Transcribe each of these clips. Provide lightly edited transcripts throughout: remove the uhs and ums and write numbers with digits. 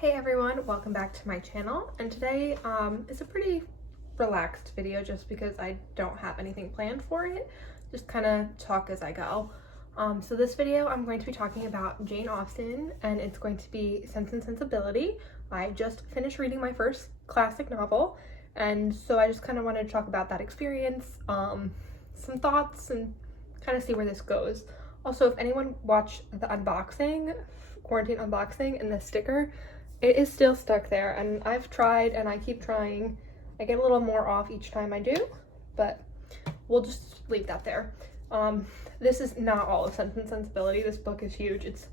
Hey everyone, welcome back to my channel, and today is a pretty relaxed video just because I don't have anything planned for it, just kind of talk as I go. So this video I'm going to be talking about Jane Austen, and it's going to be Sense and Sensibility. I just finished reading my first classic novel, and so I just kind of wanted to talk about that experience, some thoughts, and kind of see where this goes. Also, if anyone watched the unboxing, quarantine unboxing, and the sticker, it is still stuck there, and I've tried and I keep trying. I get a little more off each time I do, but we'll just leave that there. This is not all of Sense and Sensibility. This book is huge. It's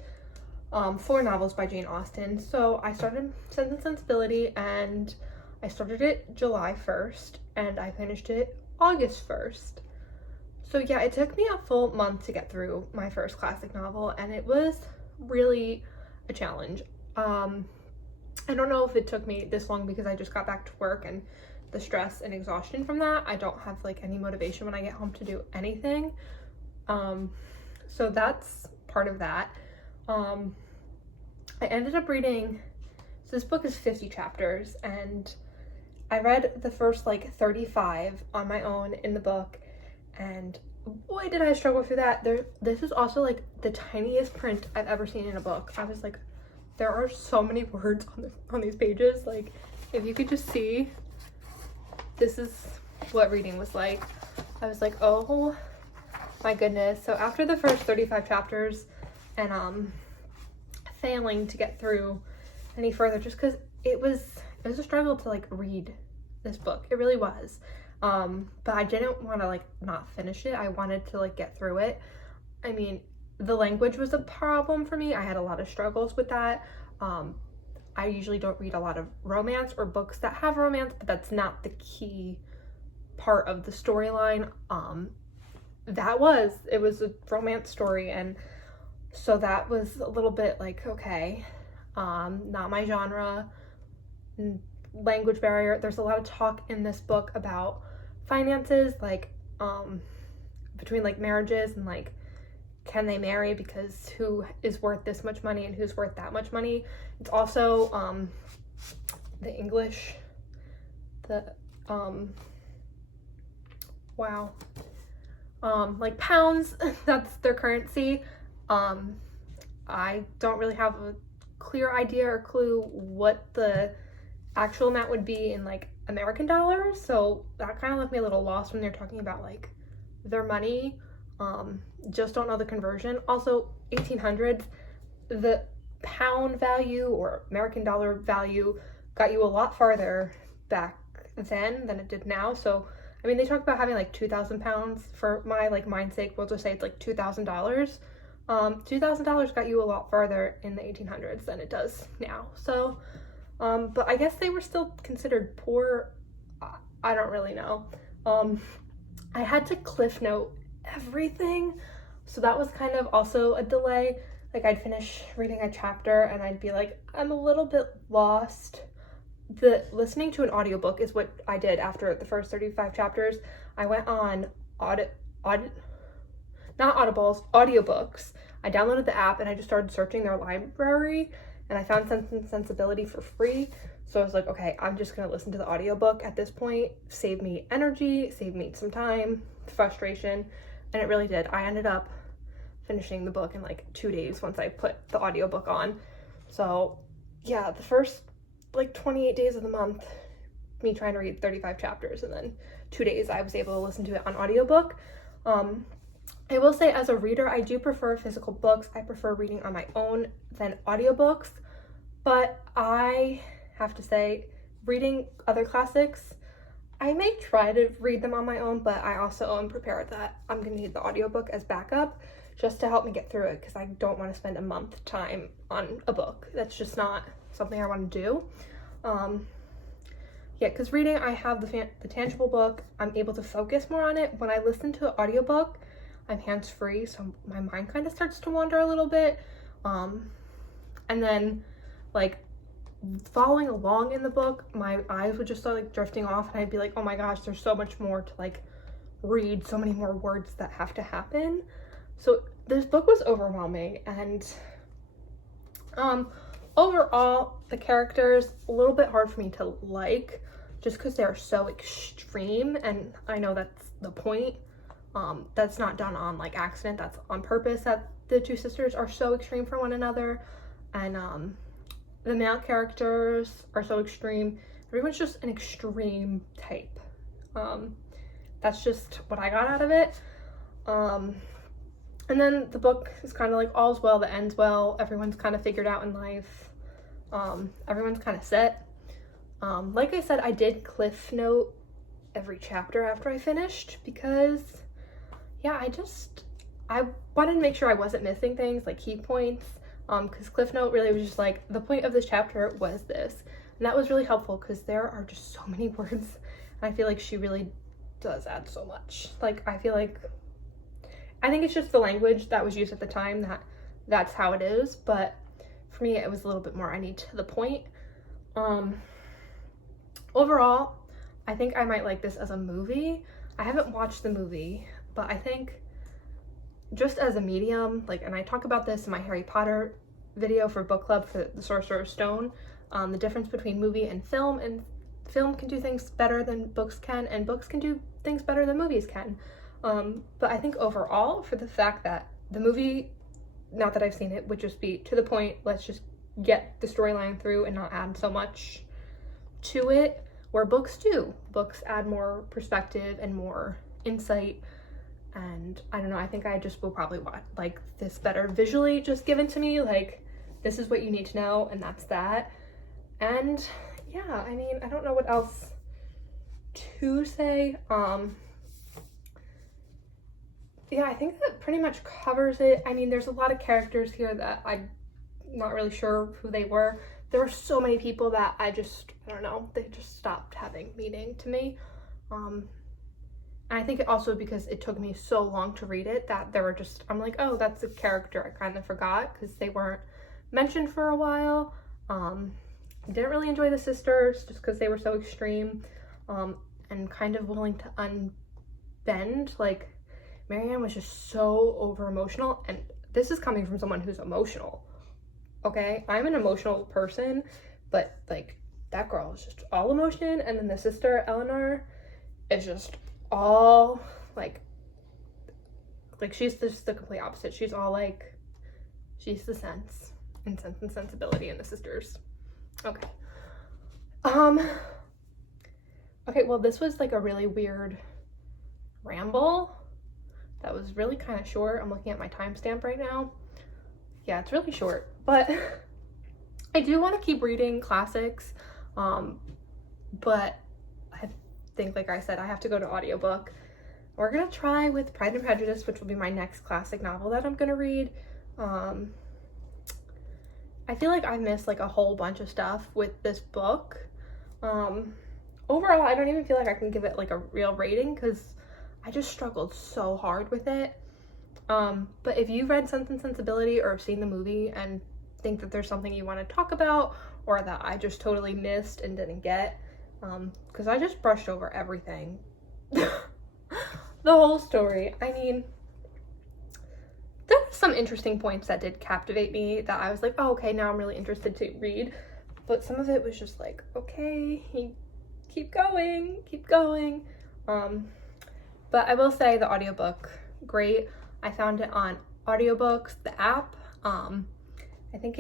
4 novels by Jane Austen. So I started Sense and Sensibility, and I started it July 1st, and I finished it August 1st. So yeah, it took me a full month to get through my first classic novel, and it was really a challenge. I don't know if it took me this long because I just got back to work and the stress and exhaustion from that. I don't have like any motivation when I get home to do anything. So that's part of that. I ended up reading, so this book is 50 chapters, and I read the first like 35 on my own in the book, and boy did I struggle through that. This is also like the tiniest print I've ever seen in a book. I was like, there are so many words on these pages. Like, if you could just see, this is what reading was like. I was like, oh my goodness. So after the first 35 chapters and failing to get through any further, just because it was a struggle to like read this book. It really was. But I didn't want to like not finish it. I wanted to like get through it. I mean, the language was a problem for me. I had a lot of struggles with that. I usually don't read a lot of romance or books that have romance, but that's not the key part of the storyline. It was a romance story, and so that was a little bit like, okay, not my genre. Language barrier. There's a lot of talk in this book about finances, like between like marriages and like, can they marry because who is worth this much money and who's worth that much money. It's also the English, like pounds, that's their currency. I don't really have a clear idea or clue what the actual amount would be in like American dollars, so that kind of left me a little lost when they're talking about like their money. Just don't know the conversion. Also, 1800s, the pound value or American dollar value got you a lot farther back then than it did now. So I mean, they talk about having like 2,000 pounds. For my like mind's sake, we'll just say it's like $2,000. $2,000 got you a lot farther in the 1800s than it does now. So but I guess they were still considered poor. I don't really know. I had to cliff note everything, so that was kind of also a delay. Like, I'd finish reading a chapter and I'd be like, I'm a little bit lost. Listening to an audiobook is what I did after the first 35 chapters. I went on audiobooks. I downloaded the app and I just started searching their library, and I found Sense and Sensibility for free. So I was like, okay, I'm just gonna listen to the audiobook at this point. Save me energy, save me some time, frustration, and it really did. I ended up finishing the book in like 2 days once I put the audiobook on. So yeah, the first like 28 days of the month, me trying to read 35 chapters, and then 2 days I was able to listen to it on audiobook. I will say, as a reader, I do prefer physical books. I prefer reading on my own than audiobooks, but I have to say, reading other classics, I may try to read them on my own, but I also am prepared that I'm gonna need the audiobook as backup just to help me get through it, because I don't want to spend a month time on a book. That's just not something I want to do. Yeah, because reading, I have the tangible book. I'm able to focus more on it. When I listen to an audiobook, I'm hands-free, so my mind kind of starts to wander a little bit. And then like following along in the book, my eyes would just start like drifting off, and I'd be like, oh my gosh, there's so much more to like read, so many more words that have to happen. So this book was overwhelming, and overall, the characters, a little bit hard for me to like, just because they're so extreme, and I know that's the point. That's not done on like accident, that's on purpose, that the two sisters are so extreme for one another, and the male characters are so extreme. Everyone's just an extreme type. That's just what I got out of it. And then the book is kind of like all's well that ends well. Everyone's kind of figured out in life. Everyone's kind of set. Like I said, I did cliff note every chapter after I finished because, yeah, I wanted to make sure I wasn't missing things, like key points, because cliff note really was just like, the point of this chapter was this. And that was really helpful because there are just so many words, and I feel like she really does add so much. Like, I think it's just the language that was used at the time that's how it is, but for me it was a little bit more, I need to the point. Overall, I think I might like this as a movie. I haven't watched the movie, but I think just as a medium, like, and I talk about this in my Harry Potter video for book club for the Sorcerer's Stone, the difference between movie and film can do things better than books can, and books can do things better than movies can. But I think overall, for the fact that the movie, not that I've seen it, would just be to the point, let's just get the storyline through and not add so much to it, where books do. Books add more perspective and more insight, and I don't know, I think I just will probably like this better visually just given to me, like, this is what you need to know, and that's that. And yeah, I mean, I don't know what else to say. Yeah, I think that pretty much covers it. I mean, there's a lot of characters here that I'm not really sure who they were. There were so many people that I don't know, they just stopped having meaning to me. And I think it also because it took me so long to read it that there were just, I'm like, oh, that's a character I kind of forgot because they weren't mentioned for a while. Didn't really enjoy the sisters just because they were so extreme, and kind of willing to unbend. Like, Marianne was just so over emotional, and this is coming from someone who's emotional, okay? I'm an emotional person, but like, that girl is just all emotion, and then the sister Eleanor is just all like she's just the complete opposite. She's all like, she's the sense and sensibility in the sisters. Okay. Okay, well, this was like a really weird ramble that was really kind of short. I'm looking at my timestamp right now. Yeah, it's really short, but I do want to keep reading classics, but I think, like I said, I have to go to audiobook. We're gonna try with Pride and Prejudice, which will be my next classic novel that I'm gonna read. I feel like I missed like a whole bunch of stuff with this book. Overall, I don't even feel like I can give it like a real rating because I just struggled so hard with it. But if you've read Sense and Sensibility or have seen the movie and think that there's something you want to talk about or that I just totally missed and didn't get, because I just brushed over everything. The whole story. I mean, there were some interesting points that did captivate me that I was like, oh, okay, now I'm really interested to read. But some of it was just like, okay, keep going. But I will say the audiobook, great. I found it on audiobooks, the app. I think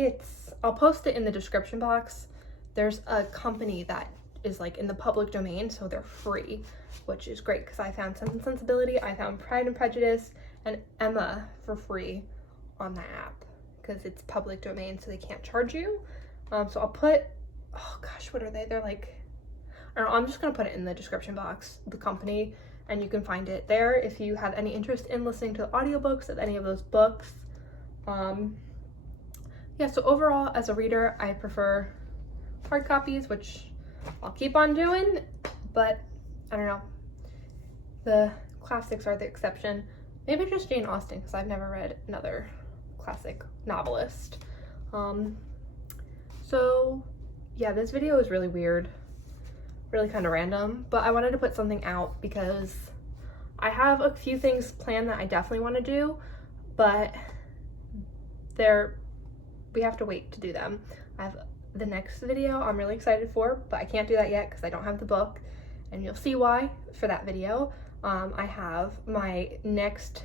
I'll post it in the description box. There's a company that is like in the public domain, so they're free, which is great because I found Sense and Sensibility, I found Pride and Prejudice, and Emma for free on the app because it's public domain, so they can't charge you. So I'll put, oh gosh, what are they? They're like, I don't know, I'm just gonna put it in the description box, the company, and you can find it there if you have any interest in listening to the audiobooks of any of those books. Yeah, so overall, as a reader, I prefer hard copies, which I'll keep on doing, but I don't know. The classics are the exception. Maybe just Jane Austen, because I've never read another classic novelist. So yeah, this video is really weird, really kind of random, but I wanted to put something out because I have a few things planned that I definitely want to do, but we have to wait to do them. I have the next video I'm really excited for, but I can't do that yet because I don't have the book, and you'll see why for that video. I have my next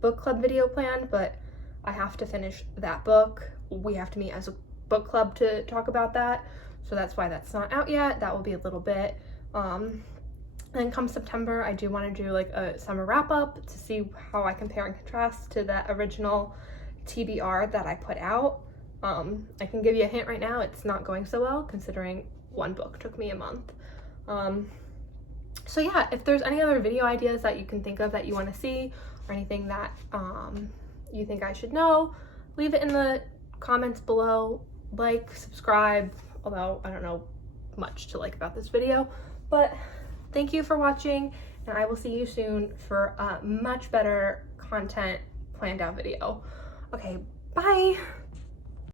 book club video planned, but I have to finish that book. We have to meet as a book club to talk about that, so that's why that's not out yet. That will be a little bit. Then come September, I do want to do like a summer wrap up to see how I compare and contrast to that original TBR that I put out. I can give you a hint right now, it's not going so well considering one book took me a month. So yeah, if there's any other video ideas that you can think of that you want to see, or anything that you think I should know, leave it in the comments below. Like, subscribe, although I don't know much to like about this video, but thank you for watching, and I will see you soon for a much better content planned out video. Okay, bye!